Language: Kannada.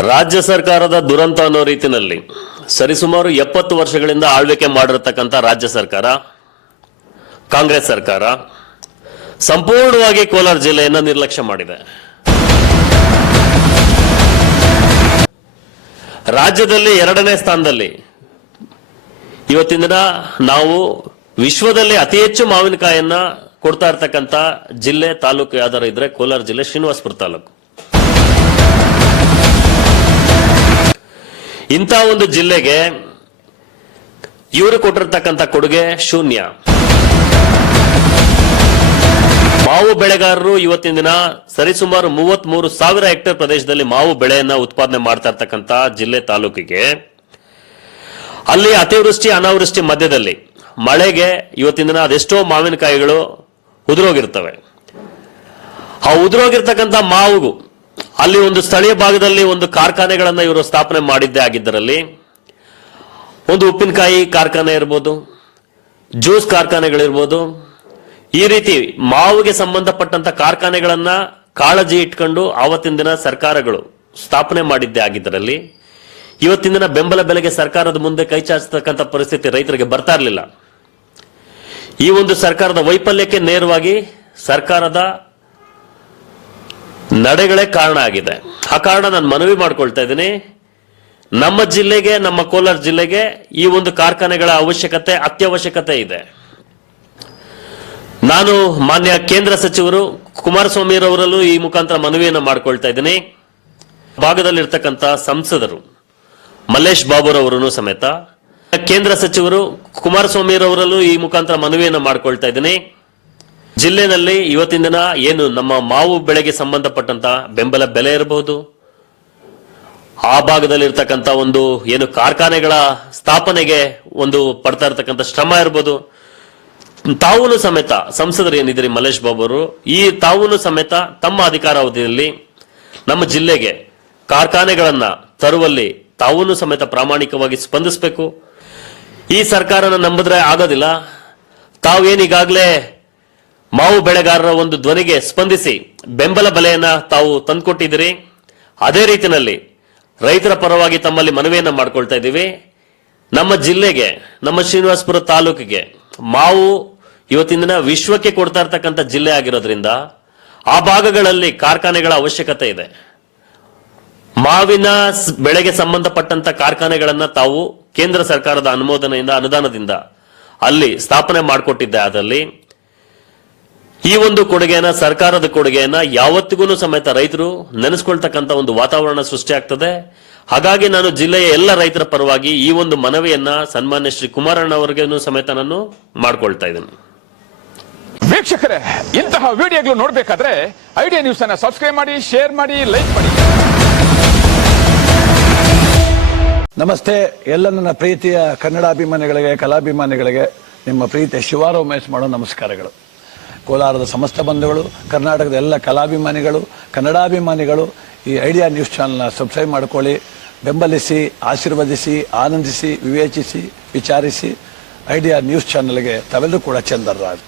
ರಾಜ್ಯ ಸರ್ಕಾರದ ದುರಂತ ಅನ್ನೋ ರೀತಿಯಲ್ಲಿ ಸರಿಸುಮಾರು 70 ವರ್ಷಗಳಿಂದ ಆಳ್ವಿಕೆ ಮಾಡಿರತಕ್ಕಂಥ ರಾಜ್ಯ ಸರ್ಕಾರ, ಕಾಂಗ್ರೆಸ್ ಸರ್ಕಾರ ಸಂಪೂರ್ಣವಾಗಿ ಕೋಲಾರ ಜಿಲ್ಲೆಯನ್ನು ನಿರ್ಲಕ್ಷ್ಯ ಮಾಡಿದೆ. ರಾಜ್ಯದಲ್ಲಿ 2ನೇ ಸ್ಥಾನದಲ್ಲಿ ಇವತ್ತಿನ ದಿನ ನಾವು ವಿಶ್ವದಲ್ಲಿ ಅತಿ ಹೆಚ್ಚು ಮಾವಿನಕಾಯಿಯನ್ನ ಕೊಡ್ತಾ ಇರ್ತಕ್ಕಂಥ ಜಿಲ್ಲೆ ತಾಲೂಕು ಯಾವ್ದಾರು ಇದ್ರೆ ಕೋಲಾರ ಜಿಲ್ಲೆ ಶ್ರೀನಿವಾಸಪುರ ತಾಲೂಕು. ಇಂಥ ಒಂದು ಜಿಲ್ಲೆಗೆ ಇವರು ಕೊಟ್ಟಿರ್ತಕ್ಕಂಥ ಕೊಡುಗೆ ಶೂನ್ಯ. ಮಾವು ಬೆಳೆಗಾರರು ಇವತ್ತಿನ ದಿನ ಸರಿಸುಮಾರು 33,000 ಹೆಕ್ಟೇರ್ ಪ್ರದೇಶದಲ್ಲಿ ಮಾವು ಬೆಳೆಯನ್ನ ಉತ್ಪಾದನೆ ಮಾಡ್ತಾ ಇರ್ತಕ್ಕಂಥ ಜಿಲ್ಲೆ ತಾಲೂಕಿಗೆ ಅಲ್ಲಿ ಅತಿವೃಷ್ಟಿ ಅನಾವೃಷ್ಟಿ ಮಧ್ಯದಲ್ಲಿ ಮಳೆಗೆ ಇವತ್ತಿನ ದಿನ ಅದೆಷ್ಟೋ ಮಾವಿನಕಾಯಿಗಳು ಉದುರೋಗಿರ್ತವೆ. ಆ ಉದುರೋಗಿರ್ತಕ್ಕಂಥ ಮಾವು ಅಲ್ಲಿ ಒಂದು ಸ್ಥಳೀಯ ಭಾಗದಲ್ಲಿ ಒಂದು ಕಾರ್ಖಾನೆಗಳನ್ನ ಇವರು ಸ್ಥಾಪನೆ ಮಾಡಿದ್ದೇ ಆಗಿದ್ದರಲ್ಲಿ ಒಂದು ಉಪ್ಪಿನಕಾಯಿ ಕಾರ್ಖಾನೆ ಇರ್ಬೋದು, ಜ್ಯೂಸ್ ಕಾರ್ಖಾನೆಗಳಿರ್ಬೋದು, ಈ ರೀತಿ ಮಾವಿಗೆ ಸಂಬಂಧಪಟ್ಟಂತ ಕಾರ್ಖಾನೆಗಳನ್ನ ಕಾಳಜಿ ಇಟ್ಕೊಂಡು ಆವತ್ತಿನ ದಿನ ಸರ್ಕಾರಗಳು ಸ್ಥಾಪನೆ ಮಾಡಿದ್ದೇ ಆಗಿದ್ದರಲ್ಲಿ ಇವತ್ತಿನ ದಿನ ಬೆಂಬಲ ಬೆಲೆಗೆ ಸರ್ಕಾರದ ಮುಂದೆ ಕೈ ಚಾಚತಕ್ಕಂಥ ಪರಿಸ್ಥಿತಿ ರೈತರಿಗೆ ಬರ್ತಾ ಇರಲಿಲ್ಲ. ಈ ಒಂದು ಸರ್ಕಾರದ ವೈಫಲ್ಯಕ್ಕೆ ನೇರವಾಗಿ ಸರ್ಕಾರದ ನಡೆಗಳೇ ಕಾರಣ ಆಗಿದೆ. ಆ ಕಾರಣ ನಾನು ಮನವಿ ಮಾಡ್ಕೊಳ್ತಾ ಇದ್ದೀನಿ, ನಮ್ಮ ಜಿಲ್ಲೆಗೆ, ನಮ್ಮ ಕೋಲಾರ ಜಿಲ್ಲೆಗೆ ಈ ಒಂದು ಕಾರ್ಖಾನೆಗಳ ಅವಶ್ಯಕತೆ ಅತ್ಯವಶ್ಯಕತೆ ಇದೆ. ನಾನು ಮಾನ್ಯ ಕೇಂದ್ರ ಸಚಿವರು ಕುಮಾರಸ್ವಾಮಿ ಅವರಲ್ಲೂ ಈ ಮುಖಾಂತರ ಮನವಿಯನ್ನು ಮಾಡ್ಕೊಳ್ತಾ ಇದ್ದೀನಿ. ಭಾಗದಲ್ಲಿರ್ತಕ್ಕಂಥ ಸಂಸದರು ಮಲ್ಲೇಶ್ ಬಾಬುರವರನ್ನು ಸಮೇತ ಕೇಂದ್ರ ಸಚಿವರು ಕುಮಾರಸ್ವಾಮಿ ಅವರಲ್ಲೂ ಈ ಮುಖಾಂತರ ಮನವಿಯನ್ನು ಮಾಡ್ಕೊಳ್ತಾ ಇದ್ದೀನಿ. ಜಿಲ್ಲೆನಲ್ಲಿ ಇವತ್ತಿನ ದಿನ ಏನು ನಮ್ಮ ಮಾವು ಬೆಳೆಗೆ ಸಂಬಂಧಪಟ್ಟಂತ ಬೆಂಬಲ ಬೆಲೆ ಇರಬಹುದು, ಆ ಭಾಗದಲ್ಲಿ ಇರ್ತಕ್ಕಂಥ ಒಂದು ಏನು ಕಾರ್ಖಾನೆಗಳ ಸ್ಥಾಪನೆಗೆ ಒಂದು ಪಡ್ತಾ ಇರ್ತಕ್ಕಂಥ ಶ್ರಮ ಇರ್ಬೋದು, ತಾವೂನು ಸಮೇತ ಸಂಸದರು ಏನಿದ್ರಿ ಮಲ್ಲೇಶ್ ಬಾಬು ಅವರು, ಈ ತಾವೂನು ಸಮೇತ ತಮ್ಮ ಅಧಿಕಾರಾವಧಿಯಲ್ಲಿ ನಮ್ಮ ಜಿಲ್ಲೆಗೆ ಕಾರ್ಖಾನೆಗಳನ್ನ ತರುವಲ್ಲಿ ತಾವೂನು ಸಮೇತ ಪ್ರಾಮಾಣಿಕವಾಗಿ ಸ್ಪಂದಿಸಬೇಕು. ಈ ಸರ್ಕಾರನ ನಂಬಿದ್ರೆ ಆಗೋದಿಲ್ಲ. ತಾವೇನೀಗಾಗಲೇ ಮಾವು ಬೆಳೆಗಾರರ ಒಂದು ಧ್ವನಿಗೆ ಸ್ಪಂದಿಸಿ ಬೆಂಬಲ ಬೆಲೆಯನ್ನ ತಾವು ತಂದುಕೊಟ್ಟಿದ್ದೀರಿ. ಅದೇ ರೀತಿಯಲ್ಲಿ ರೈತರ ಪರವಾಗಿ ತಮ್ಮಲ್ಲಿ ಮನವಿಯನ್ನ ಮಾಡ್ಕೊಳ್ತಾ ಇದ್ದೀವಿ. ನಮ್ಮ ಜಿಲ್ಲೆಗೆ, ನಮ್ಮ ಶ್ರೀನಿವಾಸಪುರ ತಾಲೂಕಿಗೆ ಮಾವು ಇವತ್ತಿನ ದಿನ ವಿಶ್ವಕ್ಕೆ ಕೊಡ್ತಾ ಇರ್ತಕ್ಕಂಥ ಜಿಲ್ಲೆ ಆಗಿರೋದ್ರಿಂದ ಆ ಭಾಗಗಳಲ್ಲಿ ಕಾರ್ಖಾನೆಗಳ ಅವಶ್ಯಕತೆ ಇದೆ. ಮಾವಿನ ಬೆಳೆಗೆ ಸಂಬಂಧಪಟ್ಟಂತ ಕಾರ್ಖಾನೆಗಳನ್ನ ತಾವು ಕೇಂದ್ರ ಸರ್ಕಾರದ ಅನುಮೋದನೆಯಿಂದ, ಅನುದಾನದಿಂದ ಅಲ್ಲಿ ಸ್ಥಾಪನೆ ಮಾಡಿಕೊಟ್ಟಿದ್ದೆ. ಆದಲ್ಲಿ ಈ ಒಂದು ಕೊಡುಗೆಯನ್ನ, ಸರ್ಕಾರದ ಕೊಡುಗೆಯನ್ನ ಯಾವತ್ತಿಗೂ ಸಮೇತ ರೈತರು ನೆನೆಸ್ಕೊಳ್ತಕ್ಕಂಥ ಒಂದು ವಾತಾವರಣ ಸೃಷ್ಟಿ ಆಗ್ತದೆ. ಹಾಗಾಗಿ ನಾನು ಜಿಲ್ಲೆಯ ಎಲ್ಲ ರೈತರ ಪರವಾಗಿ ಈ ಒಂದು ಮನವಿಯನ್ನ ಸನ್ಮಾನ್ಯ ಶ್ರೀ ಕುಮಾರಣ್ಣ ಅವರಿಗೂ ಸಮೇತ ನಾನು ಮಾಡ್ಕೊಳ್ತಾ ಇದ್ದೇನೆ. ವೀಕ್ಷಕರೇ, ಇಂತಹ ವಿಡಿಯೋಗಳು ನೋಡಬೇಕಾದ್ರೆ ಐಡಿಯಾ ನ್ಯೂಸ್ ಅನ್ನು ಸಬ್ಸ್ಕ್ರೈಬ್ ಮಾಡಿ, ಶೇರ್ ಮಾಡಿ, ಲೈಕ್ ಮಾಡಿ. ನಮಸ್ತೆ ಎಲ್ಲ ನನ್ನ ಪ್ರೀತಿಯ ಕನ್ನಡಾಭಿಮಾನಿಗಳಿಗೆ, ಕಲಾಭಿಮಾನಿಗಳಿಗೆ ನಿಮ್ಮ ಪ್ರೀತಿಯ ಶಿವಾರ ಉಮೇಶ್ ಮಾಡೋ ನಮಸ್ಕಾರಗಳು. ಕೋಲಾರದ ಸಮಸ್ತ ಬಂಧುಗಳು, ಕರ್ನಾಟಕದ ಎಲ್ಲ ಕಲಾಭಿಮಾನಿಗಳು, ಕನ್ನಡಾಭಿಮಾನಿಗಳು ಈ ಐಡಿಯಾ ನ್ಯೂಸ್ ಚಾನಲ್ನ ಸಬ್ಸ್ಕ್ರೈಬ್ ಮಾಡ್ಕೊಳ್ಳಿ, ಬೆಂಬಲಿಸಿ, ಆಶೀರ್ವದಿಸಿ, ಆನಂದಿಸಿ, ವಿವೇಚಿಸಿ, ವಿಚಾರಿಸಿ. ಐಡಿಯಾ ನ್ಯೂಸ್ ಚಾನಲ್ಗೆ ತಾವೆಲ್ಲರೂ ಕೂಡ ಚಂದರ್ರಾಜ್.